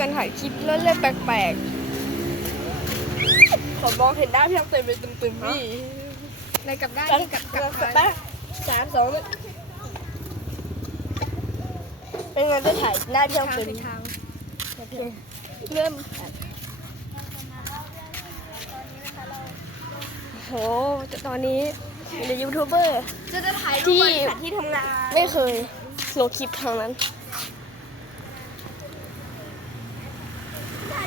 การถ่ายคลิปเรื่อยๆแปลกๆผมมองเห็นได้เพียงเต็มเลยตึมๆนี่ในกลับได้แป๊บที่กลับกลับแป๊บสามสองหนึ่งเป็นไงจะถ่ายได้เพียงทางเต็มผิดทางเริ่มโหแต่ตอนนี้มียูทูบเบอร์จะจะถ่ายที่รูปบริษัทที่ทำงานไม่เคยลงคลิปทางนั้น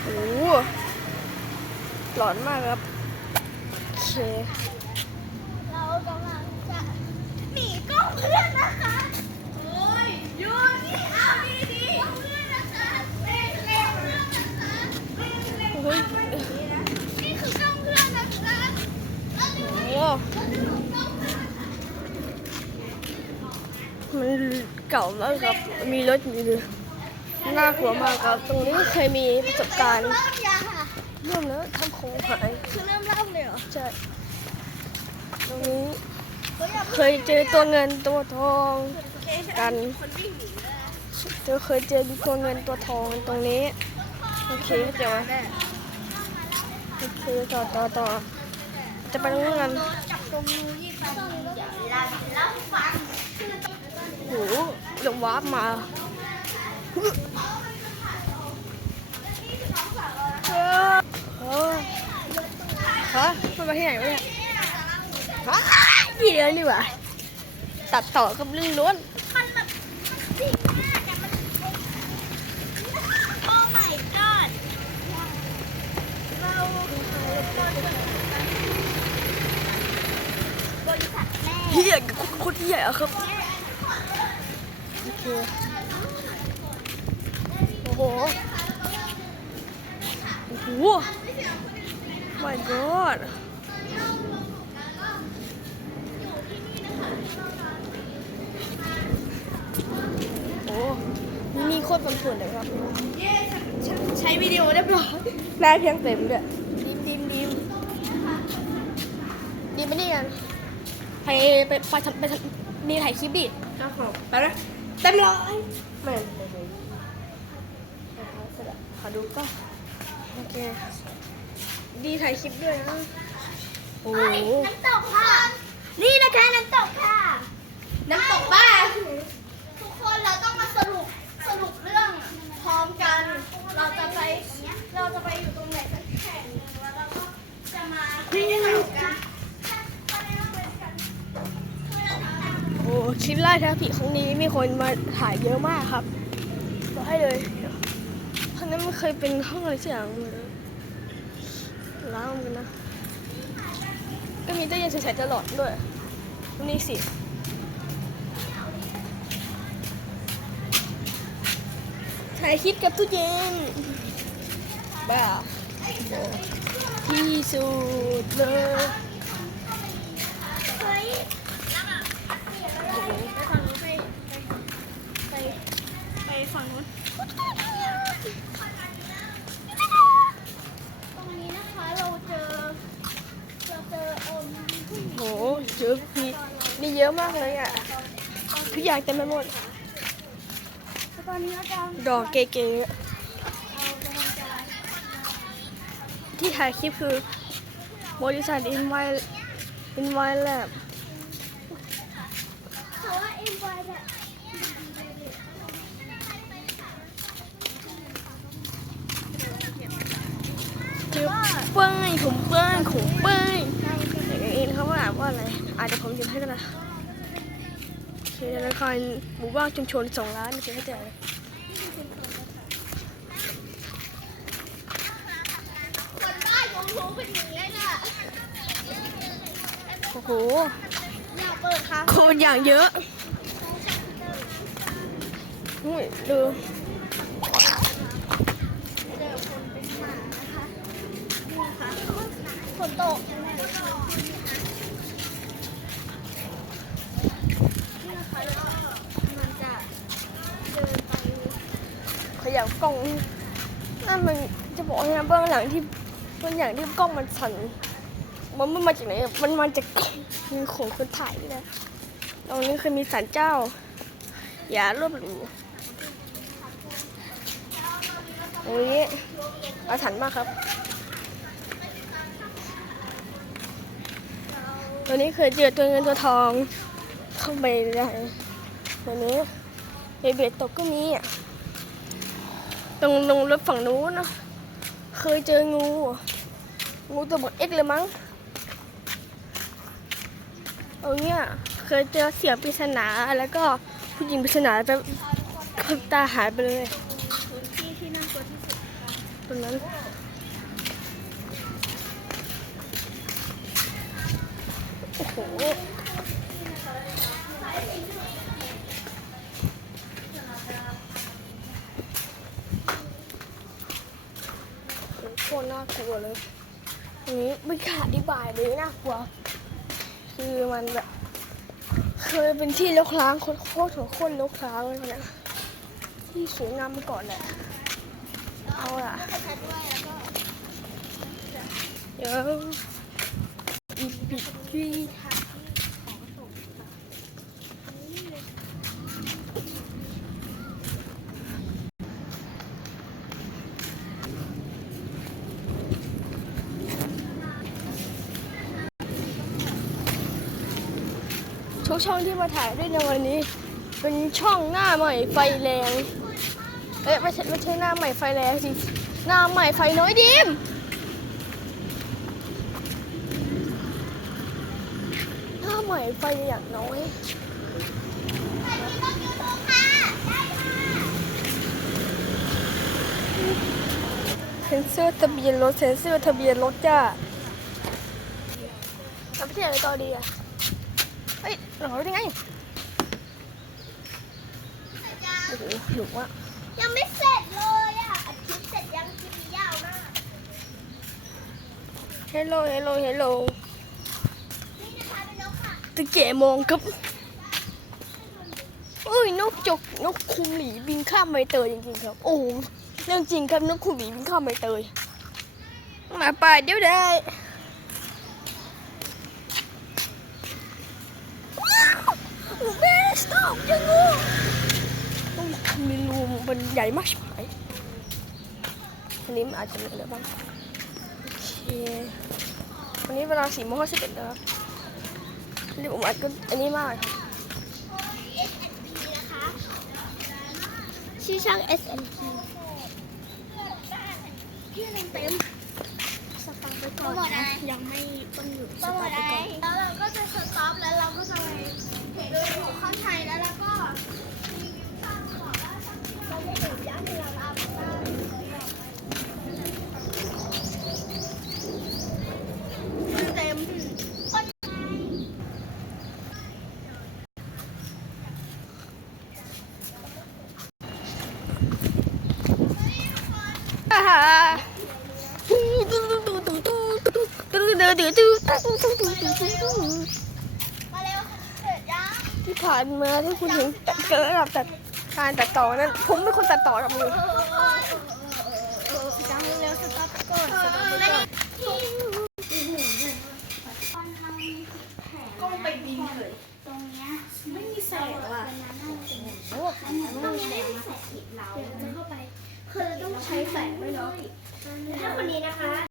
โอ้โห หลอนมากครับโอเคเรากำลังจะหนีกล้องเพื่อนนะคะโอ้ยหยูนี่เอาดีดีๆเพื่อนนะคะเร็วเร็วเพื่อนนะคะเร็วเร็วโอ้ยนี่คือกล้องเพื่อนนะคะแล้วดูโอ้โหมันเก่ามากครับ มีรถอยู่เลยน่ากลัวมากครับ ตรงนี้เคยมีประสบการณ์ เริ่มยังอะเริ่มแล้วทำโคงหายคือเริ่มเล่าเลยเหรอใช่ตรงนี้เฮ้ยอย่าเคยเจอตัวเงินตัวทองเพิ่งกันคนวิ่งหนีเลยเจอเคยเจอตัวเงินตัวทองตรงนี้โอเคเข้าใจไหมแม่โอเคต่อต่อต่อจะไปตรงนู้นกันจับตรงมือยี่ปันอย่าลันแล้วฟังโหเดี๋ยววาร์ปมาเฮ้ยฮะมันมาที่ไหนวะเนี่ยฮะพี่เดียวนี่หว่าตัดต่อกับเรื่องล้วนมันแบบจริงมากอะมันโอ้ my god เราบริษัทแม่เฮียโคตรใหญ่อะครับโอเคโอ้โห โอ้โห my god โอ้นี่นี่โคตรปันป่วนเลยครับ ใช้วิดีโอเรียบร้อยหน้าเพียงเต็มด้วยดิมดิมดิมดิมไปนี่กันไปไปไปทำไปทำนี่ถ่ายคลิปดิเจ้าของไปนะเต็มร้อยไม่ไม่ไม่ขอดูก็ โอเคดีถ่ายคลิปด้วยนะโอ้โหน้ำตกค่ะ นี่นะคะน้ำตกค่ะ น้ำตกบ้านทุกคนเราต้องมาสรุปสรุปเรื่องพร้อมกัน เราจะไปเราจะไปอยู่ตรงไหนสักแห่งหนึ่งแล้วเราก็จะมาให้ได้สรุปกันโอ้คลิปล่าท้าผีครั้งนี้มีคนมาถ่ายเยอะมากครับบอกให้เลยครั้ง นั้นมันเคยเป็นห้องอะไรสักอย่างเลยล้างกันนะ ก็มีตู้เย็นใส่ๆตลอดด้วยนี่สิถ่ายคลิปกับตู้เย็นบ้าที่สุดเลย เฮ้ยไปฝั่งนู้นไปไปไปฝั่งนู้นตรงนี้นะคะเราเจอเราเจอเอ่มผู้หญิง โห เจอมีมีเยอะมากเลยอะทุกอย่างเต็มไปหมด ดอกเก๋ๆที่ถ่ายคลิปคือบริษัทอินไวอินไวแลบเขาว่าเอ็มไวแบบเจอเป้ยขุมเป้ยขุมเป้ยอย่างนี้เขาว่าอ่านว่าอะไร อาจจะผมจะให้ก็ได้โอเคธนาคารหมู่บ้านชุมชนสองล้านไม่ใช่เข้าใจเลยคนใต้ผมรู้เป็นอย่างนี้น่ะโอ้โหอยากเปิดค่ะคนอย่างเยอะอุ้ยดูเจอคนเป็นหมานะคะนี่ค่ะฝนตกนี่นะคะแล้วก็มันจะเดินไป ขยับกล้องนั่นมันจะบอกให้นะเบื้องหลังที่เบื้องหลังที่กล้องมันสั่นมันมันมาจากไหนอะมันมาจากกล้องมีของคนถ่ายนะตรงนี้เคยมีศาลเจ้า อย่าลบหลู่ตอนนี้เรงนี้อาถรรพ์มากครับตัวนี้เคยเจอตัวเงินตัวทองเข้าไปได้ตัวนี้เบเบ็ดตกก็มีอะ ตรงลงรถฝั่งนู้นนะเคยเจองู งูตัวบกเอ็กเลยมั้งเอาเนี้ยเคยเจอเสียงปริศนาแล้วก็ผู้หญิงปริศนาจะคนตาหายไปเลยตรงนั้นโอ้โห ตรน่ากลัวเลยอันนี้ไม่ขาดอธิบายเลยน่ากลัว คือมันแบบเคยเป็นที่ลกล้างโคตรโคตรโคตรลกล้างเลยนะที่สวยงามมาก่อนแหละเอาล่ะเดี๋ยวอีบิกี ทุกช่องที่มาถ่ายด้วยในวันนี้ เป็นช่องหน้าใหม่ไฟแรงเอ๊ะไม่ใช่ไม่ใช่หน้าใหม่ไฟแรงสิหน้าใหม่ไฟน้อยดิมหน้าใหม่ไฟอย่างน้อยเซ็นเซอร์ทะเบียนรถเซ็นเซอร์ทะเบียนรถจ้าทำไปที่ไหนต่อดีอะ เฮ้ยหลงรถได้ไงโอ้โหหนุกว่ะยังไม่เสร็จเลยอะอัดคลิปเสร็จยังคลิปยาวมากเฮลโลเฮลโลเฮลโลนี่นะคะเป็นนกค่ะตะเกียมองครับเอ้ยนกจกนกคุมหลีบินข้ามใบเตยจริงๆครับ โอ้โหเรื่องจริงครับนกคุมหลีบินข้ามใบเตยหมาป่าเดี๋ยวได้ว้าว เบสตอกยังงูต้องมีรูมันใหญ่มากใช่ไหมอันนี้มันอาจจะมีอะไรบ้าง โอเควันนี้เวลาสี่โมงห้าสิบเอ็ดแล้วครับนี่ผมอัดก็อันนี้มากครับ S&P นะคะชื่อช่อง S&P ชื่อเต็มสต็อป ไปก่อนนะยังไม่ต้องหยุดสต็อปไปก่อนแล้วเราก็จะสต็อปแล้วเราก็จะไปดูของข้างในแล้วเราก็มีภาพบอกว่าเราจะเห็นย้ำเวลาเราเต็มคนอ่าฮะมา ที่ผ่านมาที่คุณเห็นเกิดระดับตัดการตัดต่อนั้นผมเป็นคนตัดต่อกับมือ